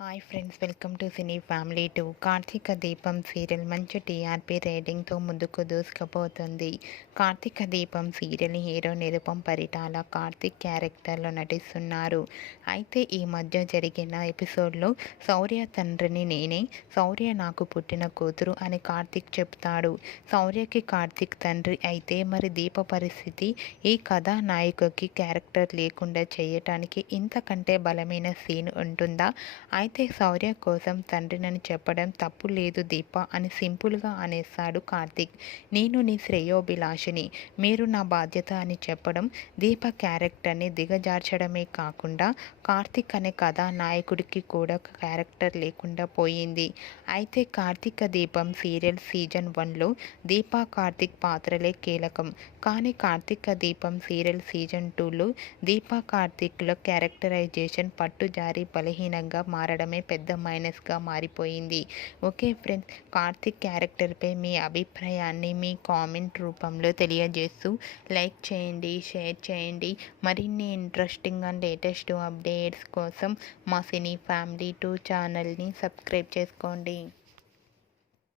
Hi friends welcome to cine family two Karthika Deepam serial మంచి TRP రేటింగ్తో ముందుకు దూసుకుపోతుంది. కార్తీక దీపం సీరియల్ హీరో నిరుపం పరిటాల కార్తీక్ క్యారెక్టర్లో నటిస్తున్నారు. అయితే ఈ మధ్య జరిగిన ఎపిసోడ్లో శౌర్య తండ్రిని నేనే శౌర్య నాకు పుట్టిన కూతురు అని కార్తీక్ చెప్తాడు. శౌర్యకి కార్తీక్ తండ్రి అయితే మరి దీప పరిస్థితి ఈ కథానాయకుకి క్యారెక్టర్ లేకుండా చేయటానికి ఇంతకంటే బలమైన సీన్ ఉంటుందా? అయితే శౌర్య కోసం తండ్రినని చెప్పడం తప్పు లేదు దీప అని సింపుల్గా అనేస్తాడు కార్తిక్. నేను నీ శ్రేయోభిలాషిని. మీరు నా బాధ్యత అని చెప్పడం దీప క్యారెక్టర్ని దిగజార్చడమే కాకుండా కార్తిక్ అనే కథానాయకుడికి కూడా క్యారెక్టర్ లేకుండా పోయింది. అయితే కార్తీక దీపం సీరియల్ సీజన్ వన్లో దీప కార్తిక్ పాత్రలే కీలకం. కానీ కార్తీక దీపం సీరియల్ సీజన్ టూలో దీప కార్తిక్ల క్యారెక్టరైజేషన్ పట్టుజారి బలహీనంగా మారడం ఉండడమే పెద్ద మైనస్గా మారిపోయింది. ఓకే ఫ్రెండ్స్ కార్తిక్ క్యారెక్టర్పై మీ అభిప్రాయాన్ని మీ కామెంట్ రూపంలో తెలియజేస్తూ లైక్ చేయండి షేర్ చేయండి. మరిన్ని ఇంట్రెస్టింగ్ అండ్ లేటెస్ట్ అప్డేట్స్ కోసం మా సినీ ఫ్యామిలీ టూ ఛానల్ని సబ్స్క్రైబ్ చేసుకోండి.